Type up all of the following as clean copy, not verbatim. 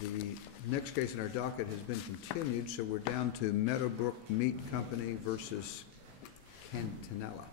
The next case in our docket has been continued, so we're down to Meadowbrook Meat Company versus Cantinella.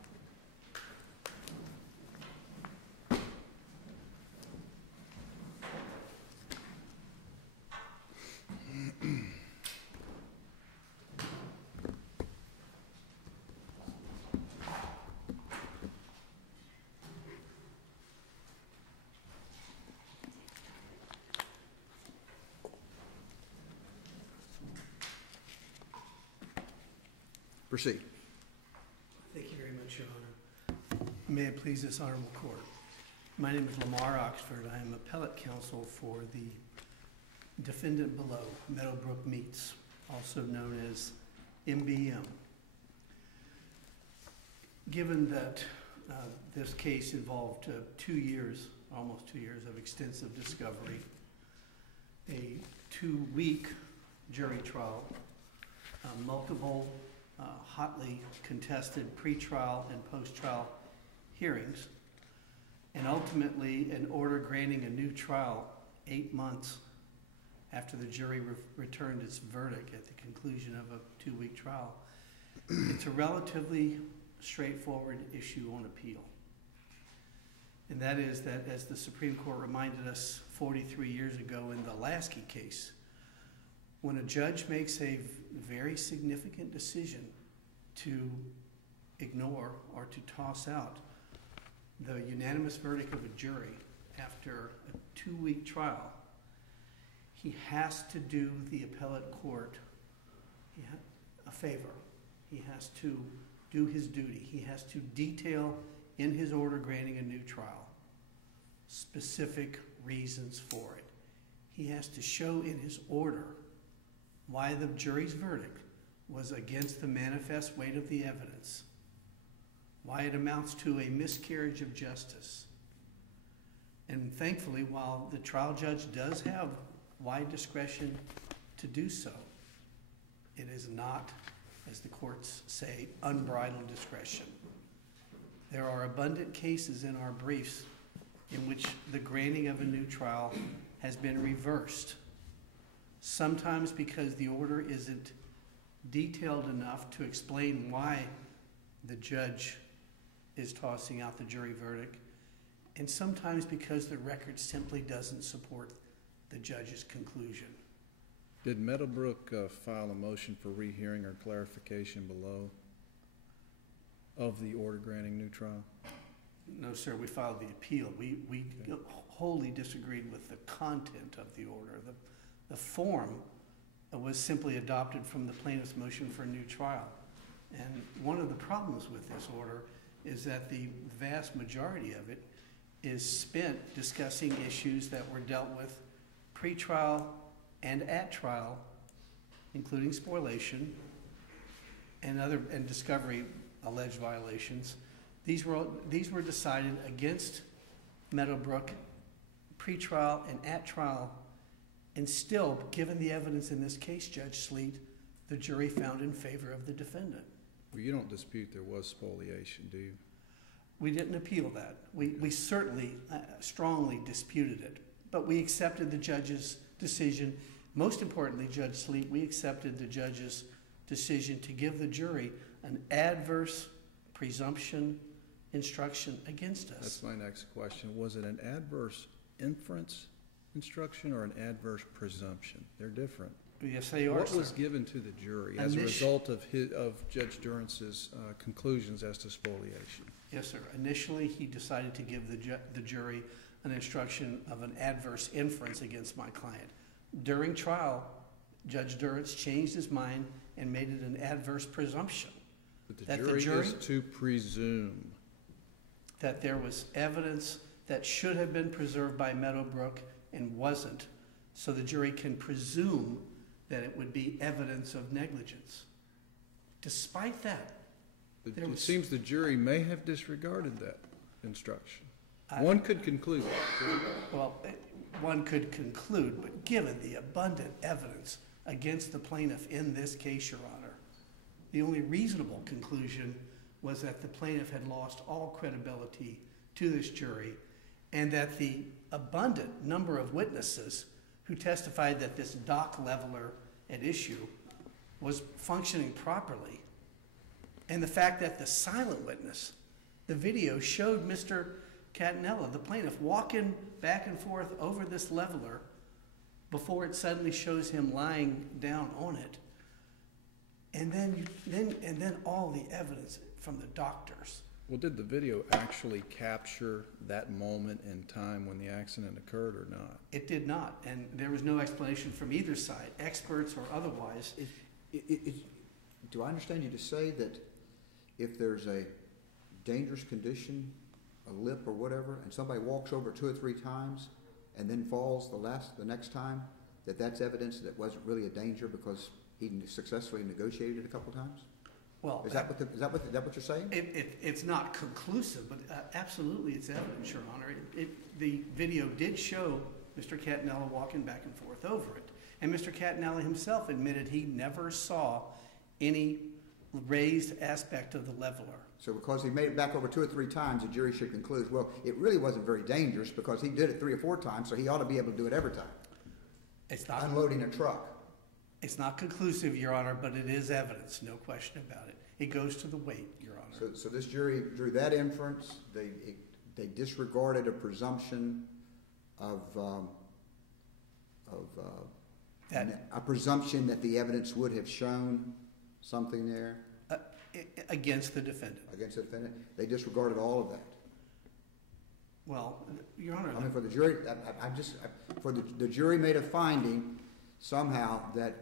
Proceed. Thank you very much, Your Honor. May it please this honorable court. My name is Lamar Oxford. I am appellate counsel for the defendant below, Meadowbrook Meats, also known as MBM. Given that this case involved 2 years, almost 2 years of extensive discovery, a 2-week jury trial, multiple hotly contested pre-trial and post-trial hearings, and ultimately an order granting a new trial 8 months after the jury returned its verdict at the conclusion of a 2-week trial. It's a relatively straightforward issue on appeal. And that is that, as the Supreme Court reminded us 43 years ago in the Lasky case, when a judge makes a very significant decision to ignore or to toss out the unanimous verdict of a jury after a 2-week trial, he has to do the appellate court a favor. He has to do his duty. He has to detail in his order granting a new trial specific reasons for it. He has to show in his order why the jury's verdict was against the manifest weight of the evidence, why it amounts to a miscarriage of justice. And thankfully, while the trial judge does have wide discretion to do so, it is not, as the courts say, unbridled discretion. There are abundant cases in our briefs in which the granting of a new trial has been reversed, sometimes because the order isn't detailed enough to explain why the judge is tossing out the jury verdict, and sometimes because the record simply doesn't support the judge's conclusion. Did Meadowbrook file a motion for rehearing or clarification below of the order granting new trial? No, sir, we filed the appeal. We okay. Wholly disagreed with the content of the order. The form was simply adopted from the plaintiff's motion for a new trial. And one of the problems with this order is that the vast majority of it is spent discussing issues that were dealt with pre-trial and at trial, including spoliation and discovery alleged violations. These were decided against Meadowbrook pre-trial and at trial. And still, given the evidence in this case, Judge Sleet, the jury found in favor of the defendant. Well, you don't dispute there was spoliation, do you? We didn't appeal that. We certainly strongly disputed it, but we accepted the judge's decision. Most importantly, Judge Sleet, we accepted the judge's decision to give the jury an adverse presumption instruction against us. That's my next question. Was it an adverse inference instruction or an adverse presumption? They're different. Yes, they are. What was given to the jury as a result of Judge Durance's conclusions as to spoliation? Yes, sir. Initially, he decided to give the jury an instruction of an adverse inference against my client. During trial, Judge Durance changed his mind and made it an adverse presumption. But the jury is to presume that there was evidence that should have been preserved by Meadowbrook and wasn't, so the jury can presume that it would be evidence of negligence. Despite that, it seems the jury may have disregarded that instruction. One could conclude. Well, one could conclude, but given the abundant evidence against the plaintiff in this case, Your Honor, the only reasonable conclusion was that the plaintiff had lost all credibility to this jury and that the abundant number of witnesses who who testified that this dock leveler at issue was functioning properly. And the fact that the silent witness, the video, showed Mr. Catanella, the plaintiff, walking back and forth over this leveler before it suddenly shows him lying down on it. And then all the evidence from the doctors. Well, did the video actually capture that moment in time when the accident occurred or not? It did not, and there was no explanation from either side, experts or otherwise. Do I understand you to say that if there's a dangerous condition, a lip or whatever, and somebody walks over 2 or 3 times and then falls the next time, that's evidence that it wasn't really a danger because he successfully negotiated a couple times? Well, is that what you're saying? It's not conclusive, but absolutely it's evidence, Your Honor. The video did show Mr. Catanella walking back and forth over it. And Mr. Catanella himself admitted he never saw any raised aspect of the leveler. So because he made it back over 2 or 3 times, the jury should conclude, well, it really wasn't very dangerous because he did it 3 or 4 times, so he ought to be able to do it every time. It's not unloading a truck. It's not conclusive, Your Honor, but it is evidence, no question about it. It goes to the weight, Your Honor. So this jury drew that inference. They disregarded a presumption of a presumption that the evidence would have shown something there. Against the defendant. Against the defendant. They disregarded all of that. Well, Your Honor. I mean, for the jury, the jury made a finding somehow that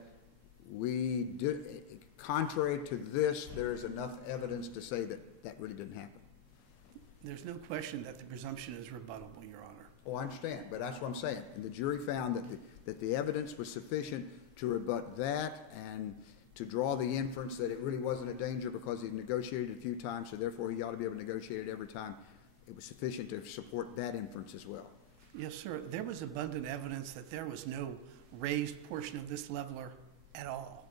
we did, contrary to this, there is enough evidence to say that that really didn't happen. There's no question that the presumption is rebuttable, Your Honor. Oh, I understand, but that's what I'm saying. And the jury found that the evidence was sufficient to rebut that and to draw the inference that it really wasn't a danger because he negotiated a few times, so therefore he ought to be able to negotiate it every time. It was sufficient to support that inference as well. Yes, sir. There was abundant evidence that there was no raised portion of this leveler at all.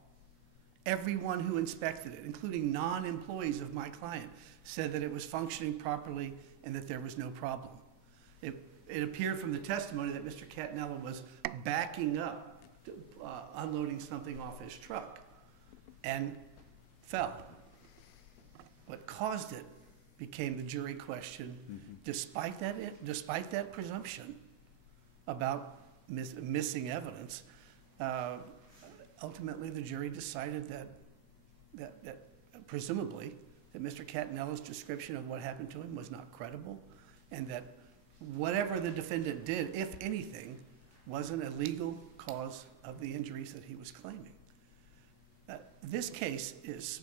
Everyone who inspected it, including non-employees of my client, said that it was functioning properly and that there was no problem. It appeared from the testimony that Mr. Catanella was backing up, unloading something off his truck, and fell. What caused it became the jury question. Despite that presumption about missing evidence, ultimately the jury decided that presumably that Mr. Catanella's description of what happened to him was not credible, and that whatever the defendant did, if anything, wasn't a legal cause of the injuries that he was claiming. This case is,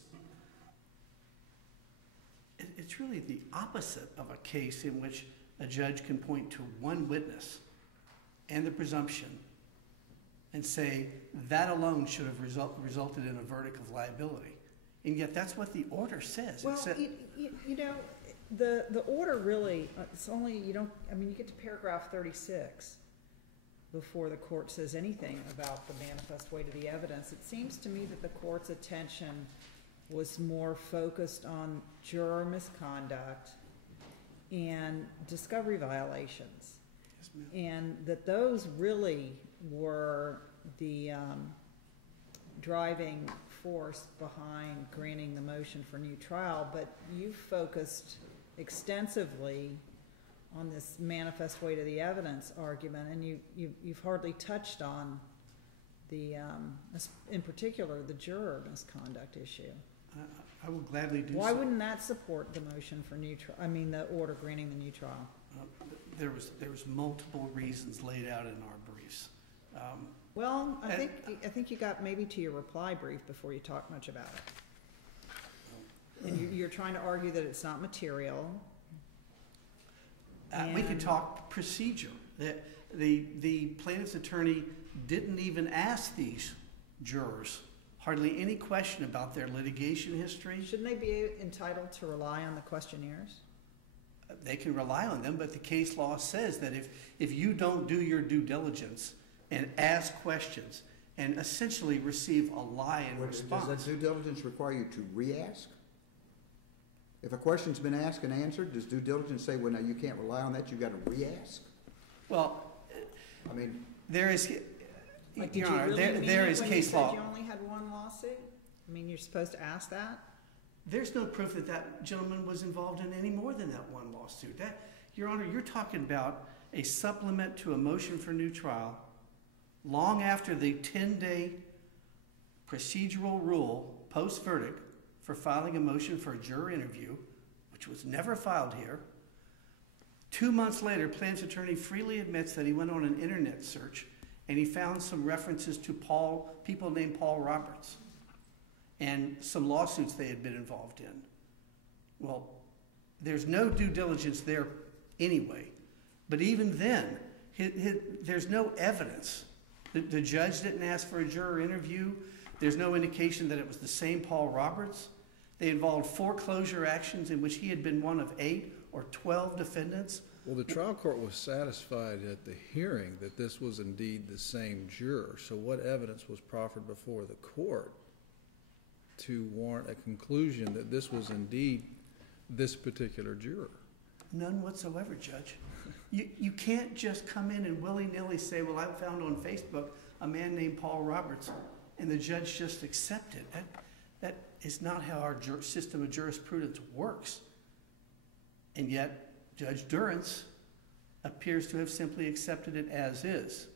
it's really the opposite of a case in which a judge can point to one witness and the presumption and say that alone should have resulted in a verdict of liability. And yet that's what the order says. Well, you know, the order really, it's only, you get to paragraph 36 before the court says anything about the manifest weight of the evidence. It seems to me that the court's attention was more focused on juror misconduct and discovery violations. Yes, ma'am. And that those really were the driving force behind granting the motion for new trial, but you focused extensively on this manifest weight of the evidence argument, and you've hardly touched on the, in particular, the juror misconduct issue. I will gladly do so. Why wouldn't that support the motion for new trial? I mean, the order granting the new trial. There was multiple reasons laid out in our briefs. Well, I think you got maybe to your reply brief before you talked much about it. And you're trying to argue that it's not material. We could talk procedure. The plaintiff's attorney didn't even ask these jurors hardly any question about their litigation history. Shouldn't they be entitled to rely on the questionnaires? They can rely on them, but the case law says that if you don't do your due diligence and ask questions and essentially receive a lie in response. Does that due diligence require you to re-ask? If a question's been asked and answered, does due diligence say, well, now you can't rely on that, you've got to re-ask? Well, I mean, there is, Like, did Your you Honor, really mean there it is when you case said law. you only had one lawsuit? I mean, you're supposed to ask that? There's no proof that that gentleman was involved in any more than that one lawsuit. That, Your Honor, you're talking about a supplement to a motion for new trial long after the 10-day procedural rule post-verdict for filing a motion for a juror interview, which was never filed here. 2 months later, plaintiff's attorney freely admits that he went on an internet search and he found some references to people named Paul Roberts and some lawsuits they had been involved in. Well, there's no due diligence there anyway. But even then, there's no evidence. The judge didn't ask for a juror interview. There's no indication that it was the same Paul Roberts. They involved foreclosure actions in which he had been one of 8 or 12 defendants. Well, the trial court was satisfied at the hearing that this was indeed the same juror. So what evidence was proffered before the court to warrant a conclusion that this was indeed this particular juror? None whatsoever, Judge. You can't just come in and willy-nilly say, well, I found on Facebook a man named Paul Roberts, and the judge just accept it. That is not how our system of jurisprudence works. And yet, Judge Durrance appears to have simply accepted it as is.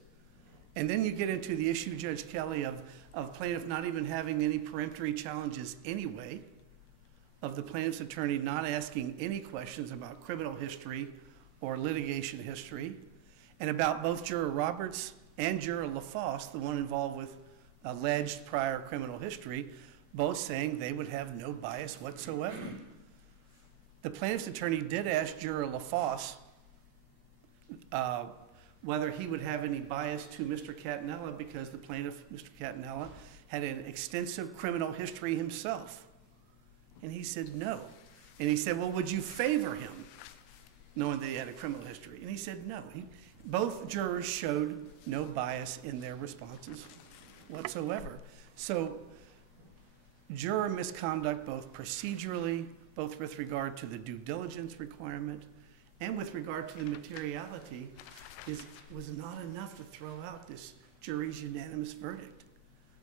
And then you get into the issue, Judge Kelly, of plaintiff not even having any peremptory challenges anyway, of the plaintiff's attorney not asking any questions about criminal history or litigation history, and about both Juror Roberts and Juror LaFosse, the one involved with alleged prior criminal history, both saying they would have no bias whatsoever. The plaintiff's attorney did ask Juror LaFosse whether he would have any bias to Mr. Catanella because the plaintiff, Mr. Catanella, had an extensive criminal history himself. And he said no. And he said, well, would you favor him, knowing that he had a criminal history? And he said no. Both jurors showed no bias in their responses whatsoever. So juror misconduct, both procedurally, both with regard to the due diligence requirement and with regard to the materiality, was not enough to throw out this jury's unanimous verdict.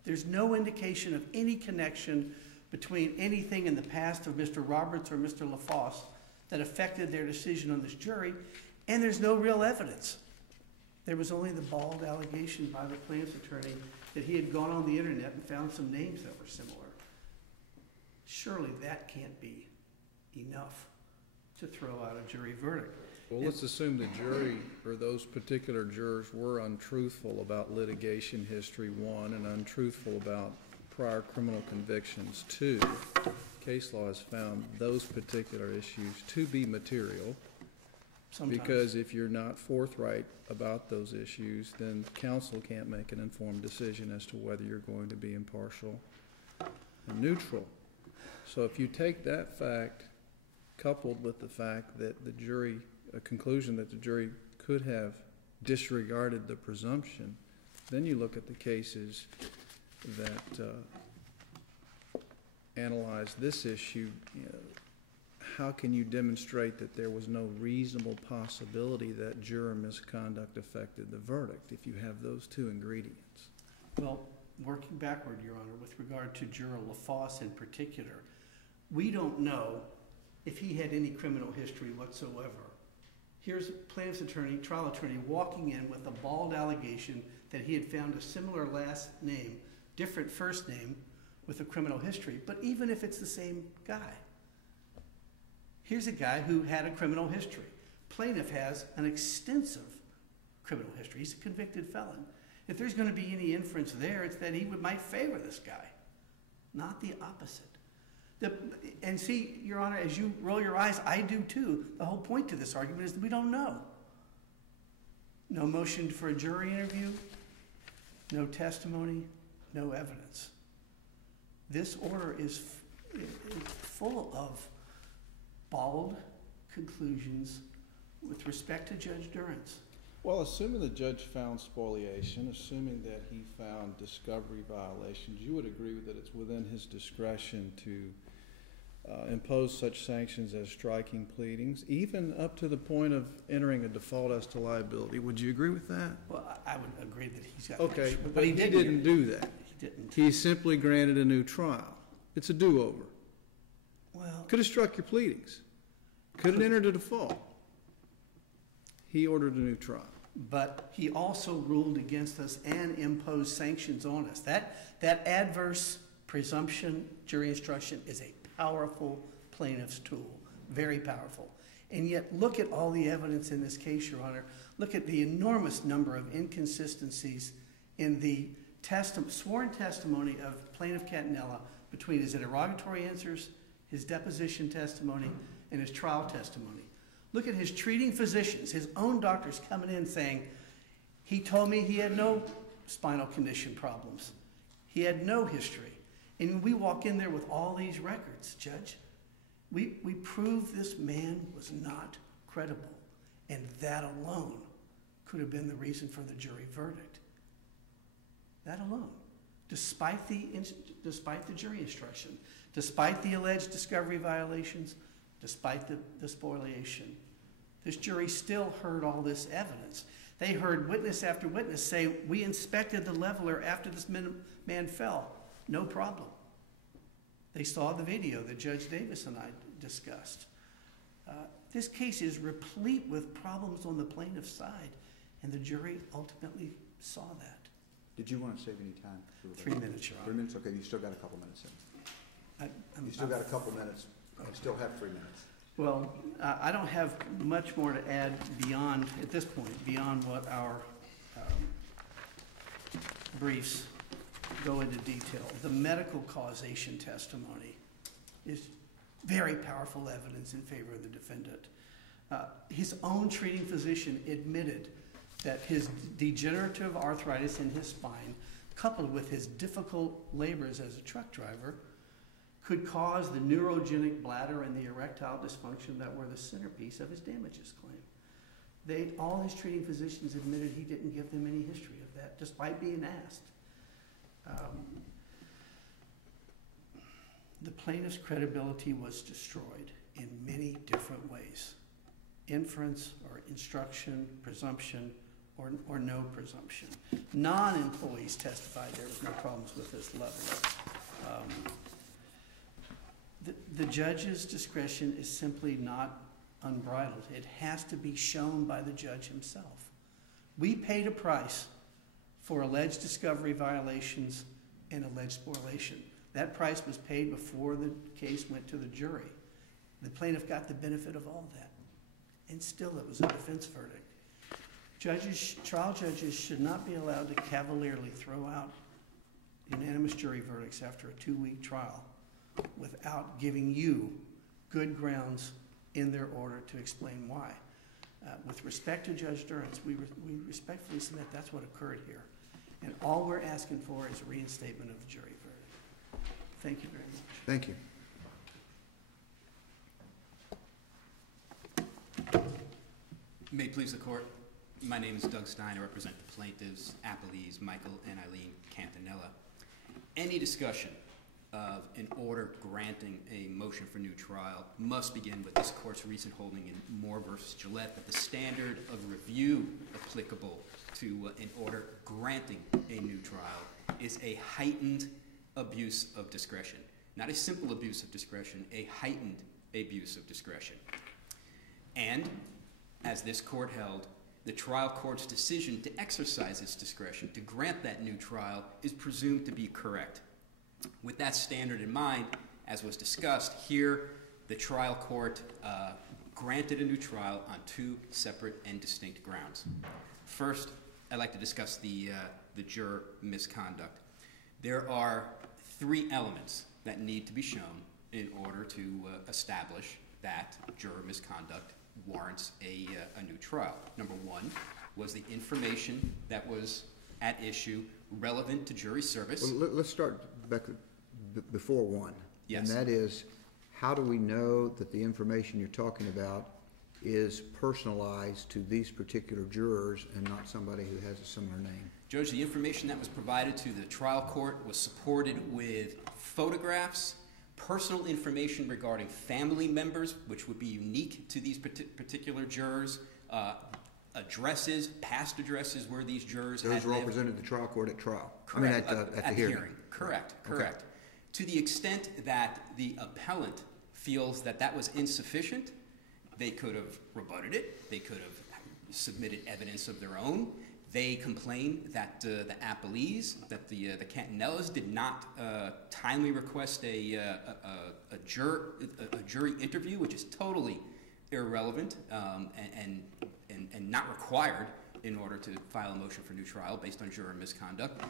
There's no indication of any connection between anything in the past of Mr. Roberts or Mr. LaFosse that affected their decision on this jury, and there's no real evidence. There was only the bald allegation by the plaintiff's attorney that he had gone on the internet and found some names that were similar. Surely that can't be enough to throw out a jury verdict. Well, let's assume the jury or those particular jurors were untruthful about litigation history, 1, and untruthful about prior criminal convictions, 2. Case law has found those particular issues to be material. Sometimes. Because if you're not forthright about those issues, then counsel can't make an informed decision as to whether you're going to be impartial and neutral. So if you take that fact coupled with the fact that the jury, a conclusion that the jury could have disregarded the presumption, then you look at the cases that analyze this issue. How can you demonstrate that there was no reasonable possibility that juror misconduct affected the verdict if you have those two ingredients? Well, working backward, Your Honor, with regard to Juror LaFosse in particular, we don't know if he had any criminal history whatsoever. Here's plaintiff's attorney, trial attorney, walking in with a bald allegation that he had found a similar last name, different first name, with a criminal history. But even if it's the same guy, here's a guy who had a criminal history. Plaintiff has an extensive criminal history. He's a convicted felon. If there's going to be any inference there, it's that he might favor this guy, not the opposite. And see, Your Honor, as you roll your eyes, I do too. The whole point to this argument is that we don't know. No motion for a jury interview, no testimony, no evidence. This order is full of bald conclusions with respect to Judge Durrance. Well, assuming the judge found spoliation, assuming that he found discovery violations, you would agree that it's within his discretion to impose such sanctions as striking pleadings, even up to the point of entering a default as to liability. Would you agree with that? Well, I would agree that he's got. Okay, but he didn't do that. He didn't. He simply granted a new trial. It's a do-over. Well, Could have struck your pleadings. Could have entered a default. He ordered a new trial. but he also ruled against us and imposed sanctions on us. That adverse presumption jury instruction is a powerful plaintiff's tool, very powerful. And yet, look at all the evidence in this case, Your Honor. Look at the enormous number of inconsistencies in the sworn testimony of Plaintiff Catanella between his interrogatory answers, his deposition testimony, and his trial testimony. Look at his treating physicians, his own doctors coming in saying, he told me he had no spinal condition problems. He had no history. And we walk in there with all these records, Judge. We proved this man was not credible. And that alone could have been the reason for the jury verdict. That alone. Despite the jury instruction, despite the alleged discovery violations, despite the spoliation, this jury still heard all this evidence. They heard witness after witness say, we inspected the leveler after this man fell. No problem. They saw the video that Judge Davis and I discussed. This case is replete with problems on the plaintiff's side, and the jury ultimately saw that. Did you want to save any time? 3 minutes, Your Honor. 3 minutes? Okay, you still got a couple minutes in. You still got a couple minutes. I still have 3 minutes. Well, I don't have much more to add beyond, at this point, beyond what our briefs go into detail. The medical causation testimony is very powerful evidence in favor of the defendant. His own treating physician admitted that his degenerative arthritis in his spine, coupled with his difficult labors as a truck driver, could cause the neurogenic bladder and the erectile dysfunction that were the centerpiece of his damages claim. All his treating physicians admitted he didn't give them any history of that, despite being asked. The plaintiff's credibility was destroyed in many different ways. Inference or instruction, presumption, or no presumption. Non-employees testified there was no problems with this level. The judge's discretion is simply not unbridled. It has to be shown by the judge himself. We paid a price for alleged discovery violations and alleged spoliation. That price was paid before the case went to the jury. The plaintiff got the benefit of all that. And still it was a defense verdict. Trial judges should not be allowed to cavalierly throw out unanimous jury verdicts after a 2-week trial without giving you good grounds in their order to explain why. With respect to Judge Durrance, we respectfully submit that's what occurred here. And all we're asking for is a reinstatement of the jury verdict. Thank you very much. Thank you. May it please the court. My name is Doug Stein. I represent the plaintiffs, Appellees Michael and Eileen Catanella. Any discussion of an order granting a motion for new trial must begin with this court's recent holding in Moore v. Gillette that the standard of review applicable to an order granting a new trial is a heightened abuse of discretion. Not a simple abuse of discretion, a heightened abuse of discretion. And, as this court held, the trial court's decision to exercise its discretion to grant that new trial is presumed to be correct. With that standard in mind, as was discussed here, the trial court granted a new trial on 2 separate and distinct grounds. First, I'd like to discuss the juror misconduct. There are 3 elements that need to be shown in order to establish that juror misconduct warrants a new trial. Number 1 was the information that was at issue relevant to jury service. Well, let's start back before 1. Yes. And that is, how do we know that the information you're talking about is personalized to these particular jurors and not somebody who has a similar name? Judge, the information that was provided to the trial court was supported with photographs, personal information regarding family members, which would be unique to these particular jurors, addresses, past addresses where these jurors had Those were all lived. presented to the trial court at trial? Correct. I mean, at the hearing? Correct, Okay. correct. To the extent that the appellant feels that that was insufficient, they could have rebutted it, they could have submitted evidence of their own. They complained that the appellees, that the Cantanellas did not timely request a jury interview, which is totally irrelevant and not required in order to file a motion for new trial based on juror misconduct.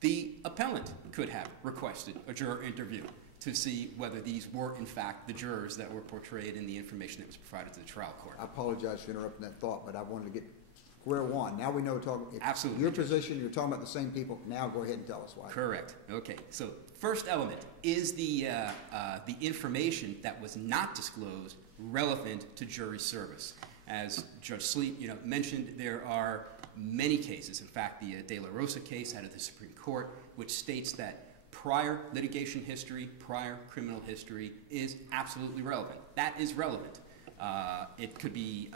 The appellant could have requested a juror interview to see whether these were, in fact, the jurors that were portrayed in the information that was provided to the trial court. I apologize for interrupting that thought, but I wanted to get square one. Now we know we're talking. Absolutely. Your position, you're talking about the same people. Now go ahead and tell us why. Correct. Okay. So first element is the information that was not disclosed relevant to jury service. As Judge Sleet, mentioned, there are many cases. In fact, the De La Rosa case out of the Supreme Court, which states that prior litigation history, prior criminal history is absolutely relevant. That is relevant. It could be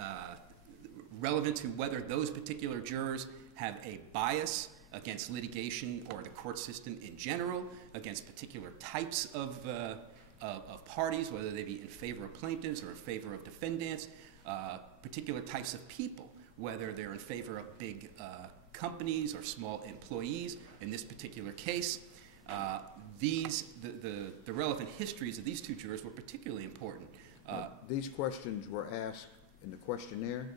relevant to whether those particular jurors have a bias against litigation or the court system in general, against particular types of parties, whether they be in favor of plaintiffs or in favor of defendants, particular types of people, whether they're in favor of big companies or small employees. In this particular case, the relevant histories of these two jurors were particularly important. These questions were asked in the questionnaire?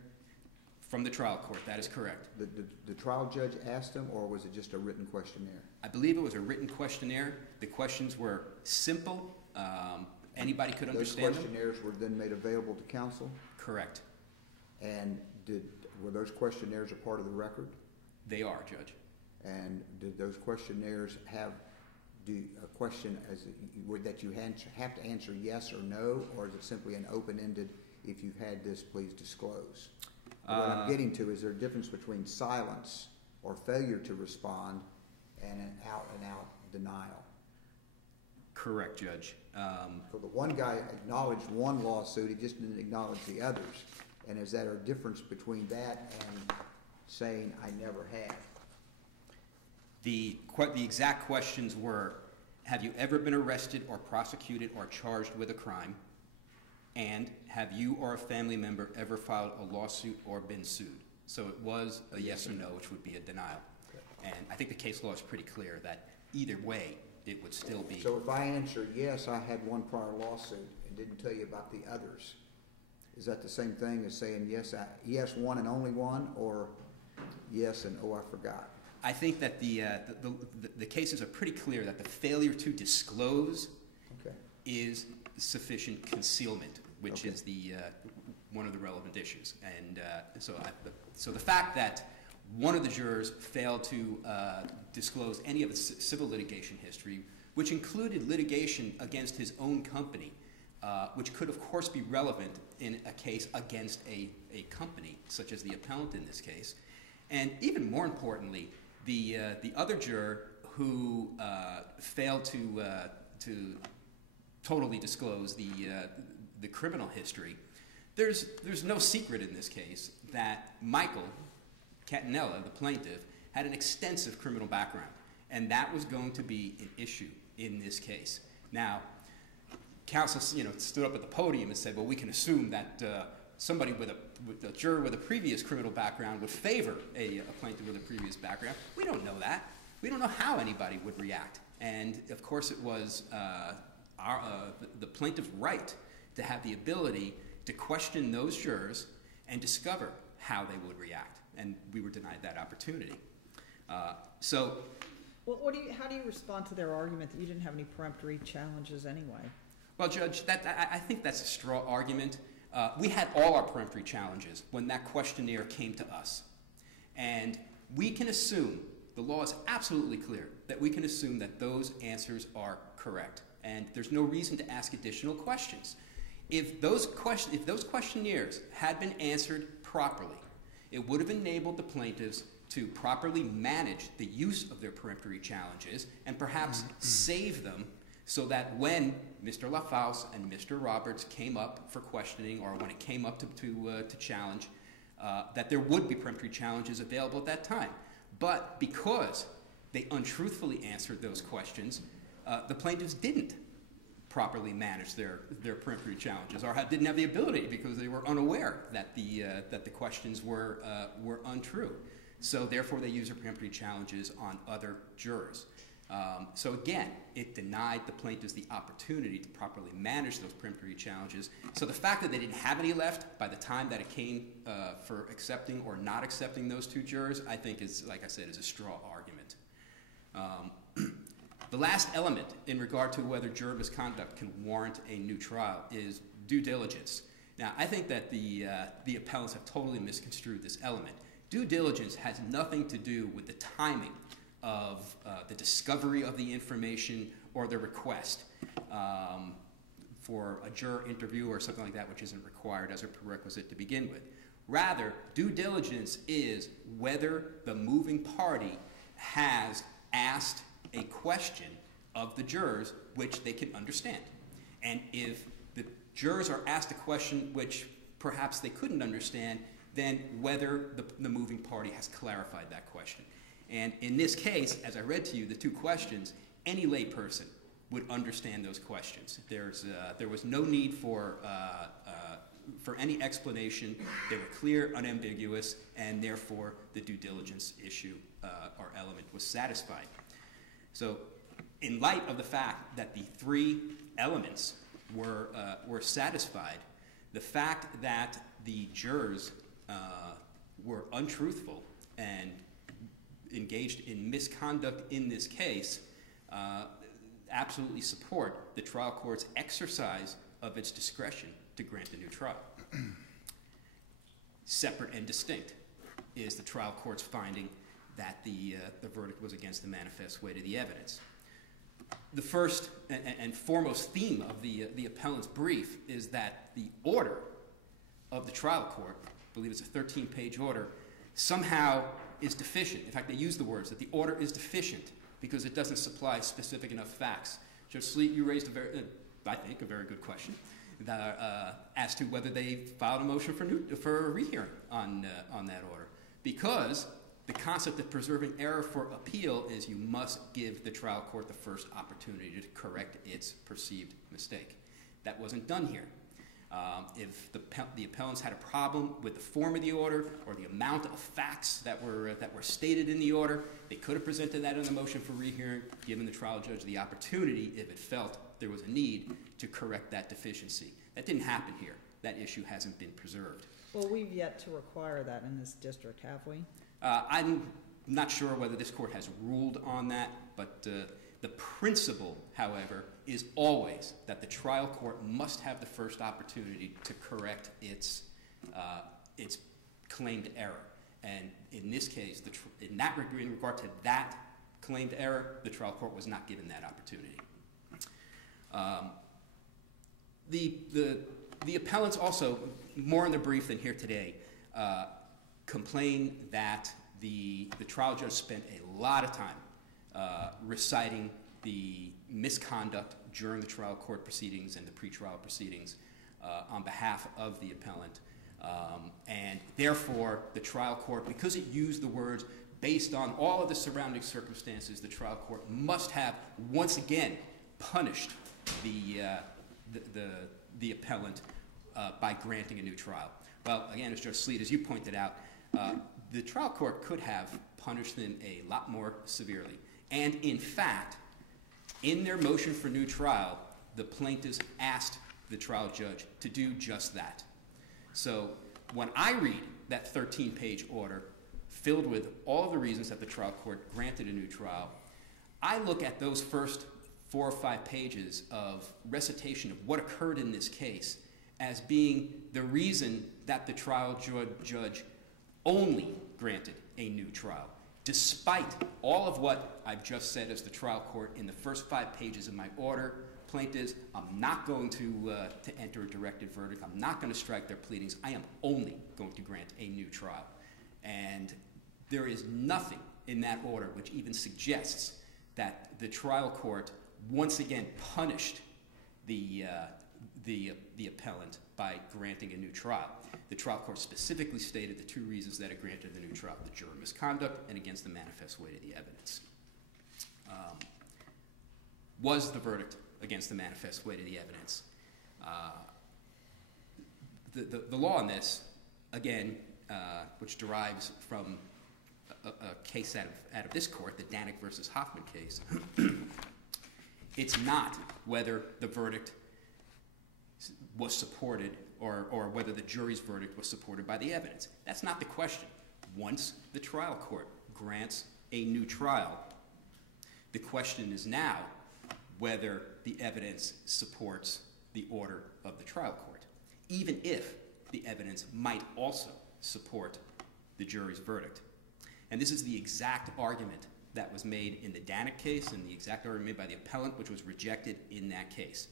From the trial court, that is correct. The trial judge asked them, or was it just a written questionnaire? I believe it was a written questionnaire. The questions were simple. Anybody could understand them. Those questionnaires were then made available to counsel? Correct. And were those questionnaires a part of the record? They are, Judge. And did those questionnaires have a question that you have to answer yes or no, or is it simply an open-ended, if you've had this, please disclose? What I'm getting to is there a difference between silence or failure to respond and an out-and-out denial? Correct, Judge. So the one guy acknowledged one lawsuit, he just didn't acknowledge the others. And is there a difference between that and saying, I never have? The exact questions were, have you ever been arrested or prosecuted or charged with a crime? And have you or a family member ever filed a lawsuit or been sued? So it was a yes or no, which would be a denial. Okay. And I think the case law is pretty clear that either way, it would still be. So if I answer yes, I had one prior lawsuit and didn't tell you about the others, is that the same thing as saying yes one and only one, or yes and oh, I forgot? I think that the cases are pretty clear that the failure to disclose is sufficient concealment, which Okay. is one of the relevant issues. And so the fact that one of the jurors failed to disclose any of the civil litigation history, which included litigation against his own company, which could of course be relevant in a case against a company, such as the appellant in this case. And even more importantly, the other juror who failed to totally disclose the criminal history, there's no secret in this case that Michael Cantanella, the plaintiff, had an extensive criminal background, and that was going to be an issue in this case. Now, counsel, stood up at the podium and said, "Well, we can assume that somebody with a juror with a previous criminal background would favor a plaintiff with a previous background." We don't know that. We don't know how anybody would react, and of course, it was the plaintiff's right to have the ability to question those jurors and discover how they would react, and we were denied that opportunity. Well, how do you respond to their argument that you didn't have any peremptory challenges anyway? Well, Judge, I think that's a straw argument. We had all our peremptory challenges when that questionnaire came to us, and we can assume, the law is absolutely clear, that we can assume that those answers are correct, and there's no reason to ask additional questions. If those questionnaires had been answered properly, it would have enabled the plaintiffs to properly manage the use of their peremptory challenges and perhaps save them so that when Mr. LaFaus and Mr. Roberts came up for questioning, or when it came up to challenge, that there would be peremptory challenges available at that time. But because they untruthfully answered those questions, the plaintiffs didn't properly manage their peremptory challenges, or didn't have the ability because they were unaware that the questions were untrue. So therefore, they used their peremptory challenges on other jurors. So again, it denied the plaintiffs the opportunity to properly manage those peremptory challenges. So the fact that they didn't have any left by the time that it came for accepting or not accepting those two jurors, I think is, like I said, is a straw argument. The last element in regard to whether juror misconduct can warrant a new trial is due diligence. Now, I think that the appellants have totally misconstrued this element. Due diligence has nothing to do with the timing of the discovery of the information or the request for a juror interview or something like that, which isn't required as a prerequisite to begin with. Rather, due diligence is whether the moving party has asked a question of the jurors which they can understand. And if the jurors are asked a question which perhaps they couldn't understand, then whether the moving party has clarified that question. And in this case, as I read to you the two questions, any layperson would understand those questions. There was no need for any explanation. They were clear, unambiguous, and therefore the due diligence issue or element was satisfied. So in light of the fact that the three elements were satisfied, the fact that the jurors were untruthful and engaged in misconduct in this case absolutely support the trial court's exercise of its discretion to grant a new trial. Separate and distinct is the trial court's finding that the verdict was against the manifest weight of the evidence. The first and foremost theme of the appellant's brief is that the order of the trial court, I believe it's a 13-page order, somehow is deficient. In fact, they use the words that the order is deficient because it doesn't supply specific enough facts. Judge Sleet, you raised I think, a very good question as to whether they filed a motion for a rehearing on that order. Because the concept of preserving error for appeal is you must give the trial court the first opportunity to correct its perceived mistake. That wasn't done here. If the appellants had a problem with the form of the order or the amount of facts that were stated in the order, they could have presented that in the motion for rehearing, given the trial judge the opportunity, if it felt there was a need, to correct that deficiency. That didn't happen here. That issue hasn't been preserved. Well, we've yet to require that in this district, have we? I'm not sure whether this court has ruled on that, but the principle, however, is always that the trial court must have the first opportunity to correct its claimed error. And in this case, in regard to that claimed error, the trial court was not given that opportunity. The appellants also, more in the brief than here today, complain that the trial judge spent a lot of time reciting the misconduct during the trial court proceedings and the pretrial proceedings on behalf of the appellant. And therefore, the trial court, because it used the words based on all of the surrounding circumstances, the trial court must have once again punished the appellant by granting a new trial. Well, again, as Judge Sleet, as you pointed out, the trial court could have punished them a lot more severely. And in fact, in their motion for new trial, the plaintiffs asked the trial judge to do just that. So when I read that 13-page order filled with all the reasons that the trial court granted a new trial, I look at those first 4 or 5 pages of recitation of what occurred in this case as being the reason that the trial judge only granted a new trial, despite all of what I've just said as the trial court in the first 5 pages of my order. Plaintiffs, I'm not going to enter a directed verdict. I'm not going to strike their pleadings. I am only going to grant a new trial. And there is nothing in that order which even suggests that the trial court once again punished the appellant by granting a new trial. The trial court specifically stated the two reasons that it granted the new trial: the juror misconduct and against the manifest weight of the evidence. Was the verdict against the manifest weight of the evidence? The law on this, again, which derives from a case out of this court, the Danek versus Hoffman case, it's not whether the verdict was supported or whether the jury's verdict was supported by the evidence. That's not the question. Once the trial court grants a new trial, the question is now whether the evidence supports the order of the trial court, even if the evidence might also support the jury's verdict. And this is the exact argument that was made in the Danek case and the exact argument made by the appellant, which was rejected in that case.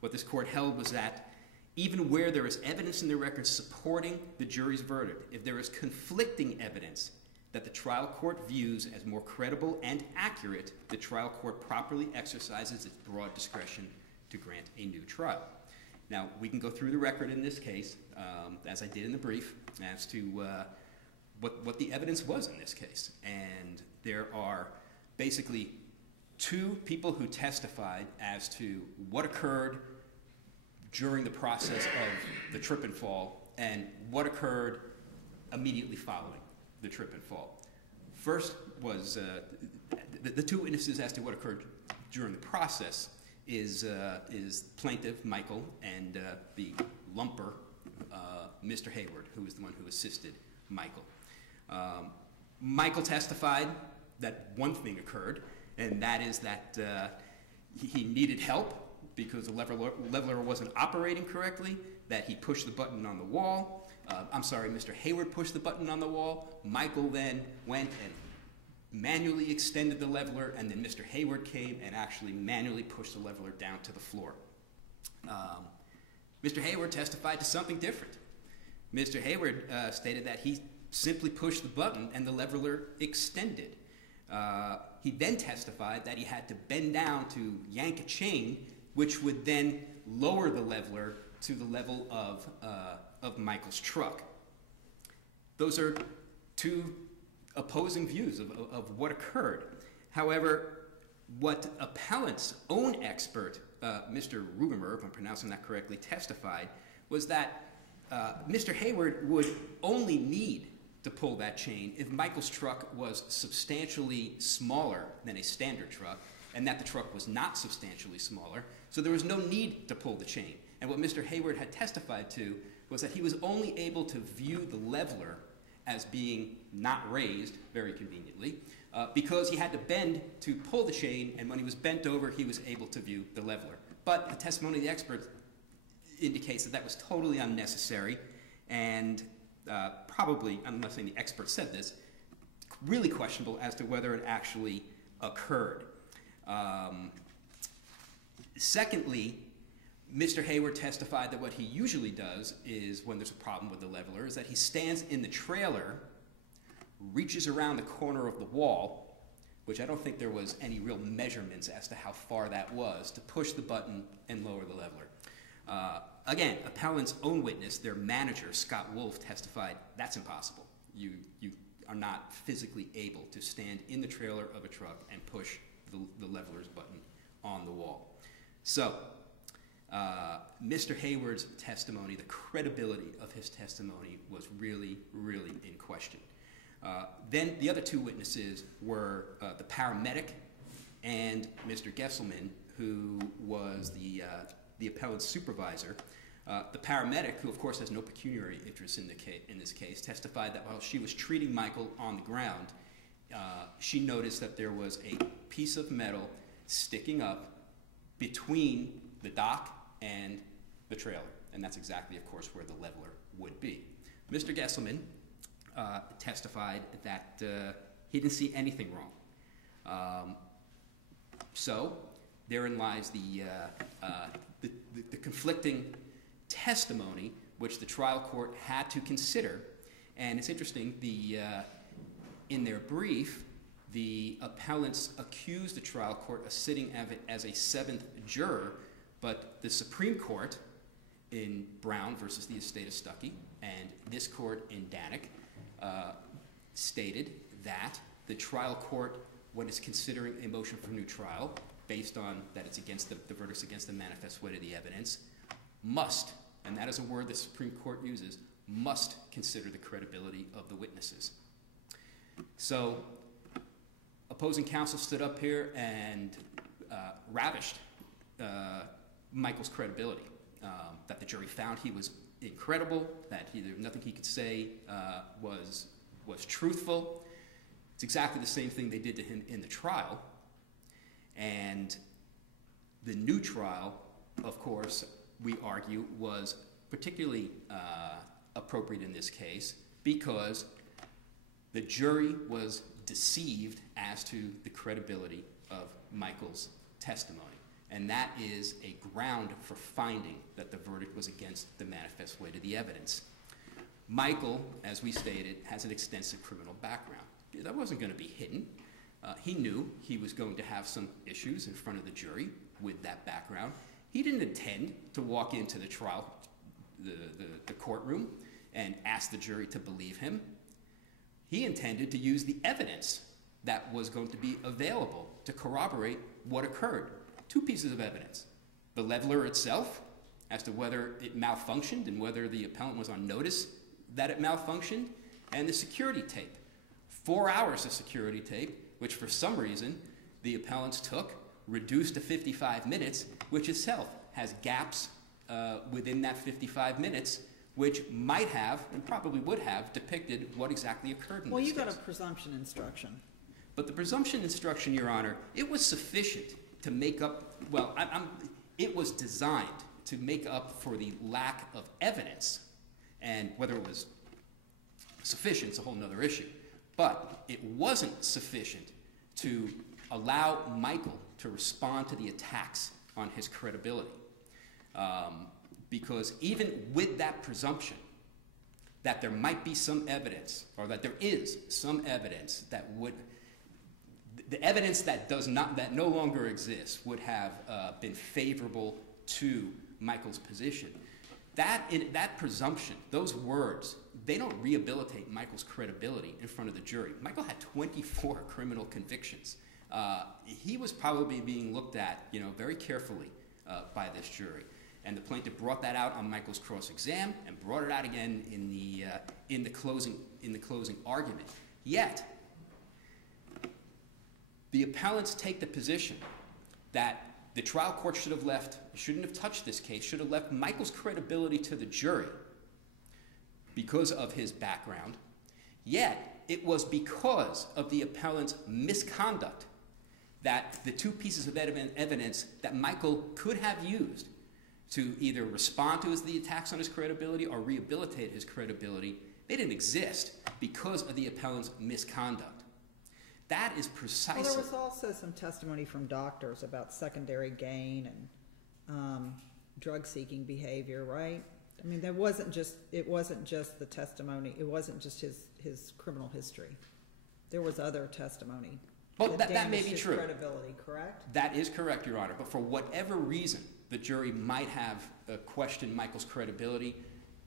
What this court held was that even where there is evidence in the record supporting the jury's verdict, if there is conflicting evidence that the trial court views as more credible and accurate, the trial court properly exercises its broad discretion to grant a new trial. Now, we can go through the record in this case, as I did in the brief, as to what the evidence was in this case. And there are basically two people who testified as to what occurred during the process of the trip and fall and what occurred immediately following the trip and fall. First was the two witnesses as to what occurred during the process is plaintiff Michael and the lumper Mr. Hayward, who was the one who assisted Michael. Michael testified that one thing occurred, and that is that he needed help because the leveler wasn't operating correctly, that he pushed the button on the wall. Mr. Hayward pushed the button on the wall. Michael then went and manually extended the leveler, and then Mr. Hayward came and actually manually pushed the leveler down to the floor. Mr. Hayward testified to something different. Mr. Hayward stated that he simply pushed the button and the leveler extended. He then testified that he had to bend down to yank a chain, which would then lower the leveler to the level of Michael's truck. Those are two opposing views of what occurred. However, what appellant's own expert, Mr. Rugemer, if I'm pronouncing that correctly, testified was that Mr. Hayward would only need to pull that chain if Michael's truck was substantially smaller than a standard truck, and that the truck was not substantially smaller, so there was no need to pull the chain. And what Mr. Hayward had testified to was that he was only able to view the leveler as being not raised, very conveniently, because he had to bend to pull the chain, and when he was bent over, he was able to view the leveler. But the testimony of the expert indicates that that was totally unnecessary, and probably, I'm not saying the expert said this, really questionable as to whether it actually occurred. Secondly, Mr. Hayward testified that what he usually does is, when there's a problem with the leveler, is that he stands in the trailer, reaches around the corner of the wall, which I don't think there was any real measurements as to how far that was, to push the button and lower the leveler. Again, appellant's own witness, their manager, Scott Wolf, testified that's impossible. You are not physically able to stand in the trailer of a truck and push the leveler's button on the wall. So, Mr. Hayward's testimony, the credibility of his testimony was really, really in question. Then the other two witnesses were the paramedic and Mr. Gesselman, who was the appellant's supervisor. The paramedic, who of course has no pecuniary interest in this case, testified that while she was treating Michael on the ground, she noticed that there was a piece of metal sticking up between the dock and the trailer, and that's exactly, of course, where the leveler would be. Mr. Gesselman testified that he didn't see anything wrong. So therein lies the conflicting testimony which the trial court had to consider. And it's interesting, in their brief, The appellants accused the trial court of sitting as a seventh juror, but the Supreme Court in Brown versus the estate of Stuckey and this court in Danek stated that the trial court, when it's considering a motion for new trial, based on that it's against the verdict's against the manifest weight of the evidence, must, and that is a word the Supreme Court uses, must consider the credibility of the witnesses. So opposing counsel stood up here and ravished Michael's credibility, that the jury found he was incredible, that there was nothing he could say was truthful. It's exactly the same thing they did to him in the trial. And the new trial, of course, we argue, was particularly appropriate in this case because the jury was deceived as to the credibility of Michael's testimony. And that is a ground for finding that the verdict was against the manifest weight of the evidence. Michael, as we stated, has an extensive criminal background. That wasn't going to be hidden. He knew he was going to have some issues in front of the jury with that background. He didn't intend to walk into the trial, the courtroom, and ask the jury to believe him. He intended to use the evidence that was going to be available to corroborate what occurred. Two pieces of evidence. The leveler itself, as to whether it malfunctioned and whether the appellant was on notice that it malfunctioned, and the security tape. 4 hours of security tape, which for some reason the appellants took, reduced to 55 minutes, which itself has gaps within that 55 minutes, which might have, and probably would have, depicted what exactly occurred in this case. Well, you got a presumption instruction. But the presumption instruction, Your Honor, it was sufficient to make up, well, it was designed to make up for the lack of evidence. And whether it was sufficient is a whole other issue. But it wasn't sufficient to allow Michael to respond to the attacks on his credibility. Because even with that presumption that there might be some evidence, or that there is some evidence that would, the evidence that no longer exists would have been favorable to Michael's position. That presumption, those words, they don't rehabilitate Michael's credibility in front of the jury. Michael had 24 criminal convictions. He was probably being looked at, very carefully by this jury. And the plaintiff brought that out on Michael's cross-exam and brought it out again in the closing argument. Yet, the appellants take the position that the trial court shouldn't have touched this case, should have left Michael's credibility to the jury because of his background. Yet, it was because of the appellant's misconduct that the two pieces of evidence that Michael could have used to either respond to the attacks on his credibility or rehabilitate his credibility, they didn't exist because of the appellant's misconduct. That is precisely... Well, there was also some testimony from doctors about secondary gain and drug-seeking behavior, right? I mean, it wasn't just the testimony. It wasn't just his criminal history. There was other testimony. Well, that may be true. Credibility, correct? That is correct, Your Honor. But for whatever reason, the jury might have questioned Michael's credibility.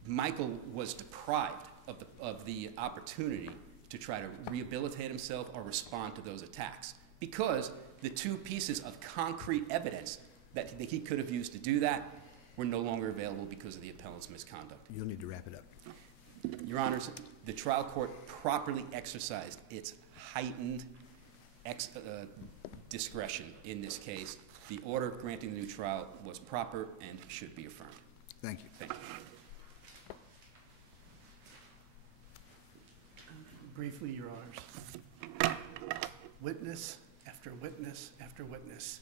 Michael was deprived of the opportunity to try to rehabilitate himself or respond to those attacks because the two pieces of concrete evidence that he could have used to do that were no longer available because of the appellant's misconduct. You'll need to wrap it up. Your Honors, the trial court properly exercised its heightened discretion in this case. The order granting the new trial was proper and should be affirmed. Thank you. Thank you. Briefly, Your Honors. Witness after witness after witness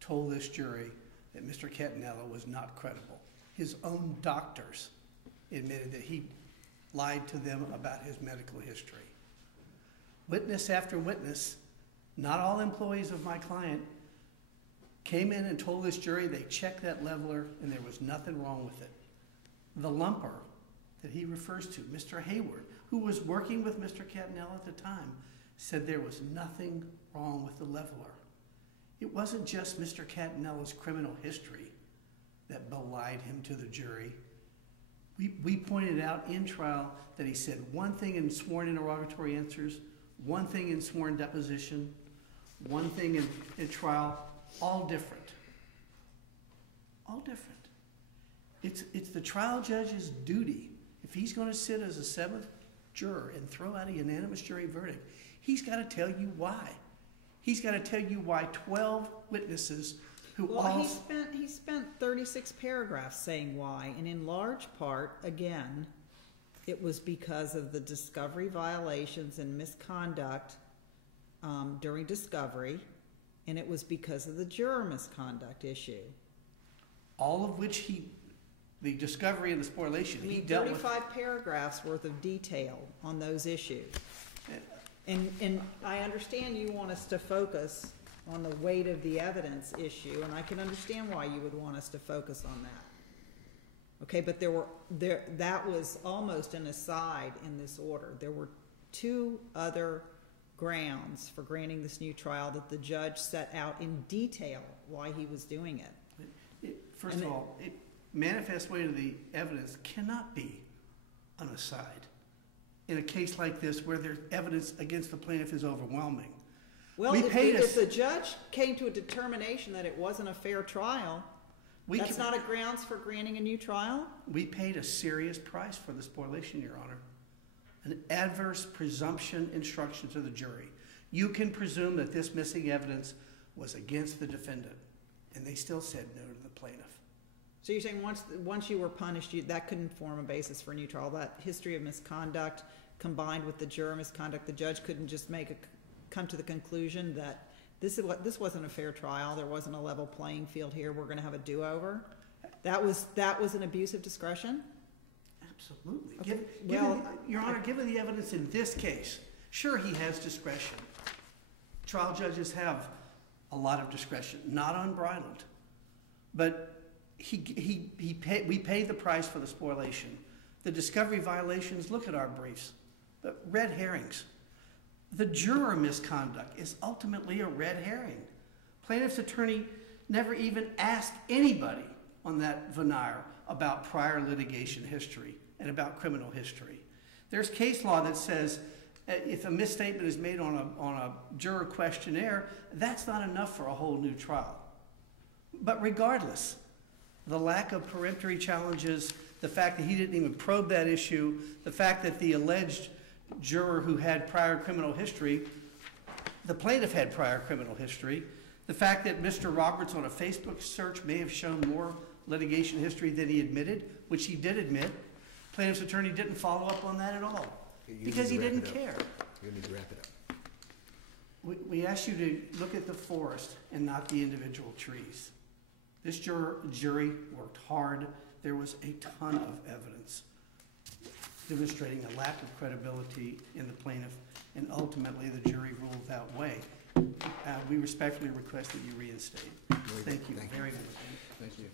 told this jury that Mr. Catanella was not credible. His own doctors admitted that he lied to them about his medical history. Witness after witness, not all employees of my client, came in and told this jury they checked that leveler and there was nothing wrong with it. The lumper that he refers to, Mr. Hayward, who was working with Mr. Catanella at the time, said there was nothing wrong with the leveler. It wasn't just Mr. Cantanella's criminal history that belied him to the jury. We pointed out in trial that he said one thing in sworn interrogatory answers, one thing in sworn deposition, one thing in trial, all different. All different. It's the trial judge's duty, if he's going to sit as a seventh juror and throw out a unanimous jury verdict, he's got to tell you why. He's got to tell you why 12 witnesses who Well, all... he spent 36 paragraphs saying why, and in large part, again, it was because of the discovery violations and misconduct during discovery, and it was because of the juror misconduct issue. all of which the discovery and the spoliation, I he mean, dealt with. 35 paragraphs worth of detail on those issues. And I understand you want us to focus on the weight of the evidence issue, and I can understand why you would want us to focus on that. Okay, but that was almost an aside in this order. There were two other grounds for granting this new trial that the judge set out in detail why he was doing it. First of all, manifest weight of the evidence cannot be an aside in a case like this where there's evidence against the plaintiff is overwhelming. Well, if the judge came to a determination that it wasn't a fair trial, that's not a grounds for granting a new trial? We paid a serious price for the spoliation, Your Honor. An adverse presumption instruction to the jury. You can presume that this missing evidence was against the defendant, and they still said no to the plaintiff. So you're saying once you were punished, that couldn't form a basis for a new trial? That history of misconduct combined with the juror misconduct, the judge couldn't just come to the conclusion that this wasn't a fair trial, there wasn't a level playing field here, we're going to have a do-over? That was an abuse of discretion? Absolutely. Okay. Your Honor, given the evidence in this case, sure, he has discretion. Trial judges have a lot of discretion, not unbridled. But we paid the price for the spoliation. The discovery violations, look at our briefs. The red herrings. The juror misconduct is ultimately a red herring. Plaintiff's attorney never even asked anybody on that veneer about prior litigation history and about criminal history. There's case law that says if a misstatement is made on a juror questionnaire, that's not enough for a whole new trial. But regardless, the lack of peremptory challenges, the fact that he didn't even probe that issue, the fact that the alleged juror who had prior criminal history, the plaintiff had prior criminal history, the fact that Mr. Roberts on a Facebook search may have shown more litigation history than he admitted, which he did admit, plaintiff's attorney didn't follow up on that at all because he didn't care. You need to wrap it up. We asked you to look at the forest and not the individual trees. This jury worked hard. There was a ton of evidence demonstrating a lack of credibility in the plaintiff, and ultimately the jury ruled that way. We respectfully request that you reinstate. Thank you very much. Thank you.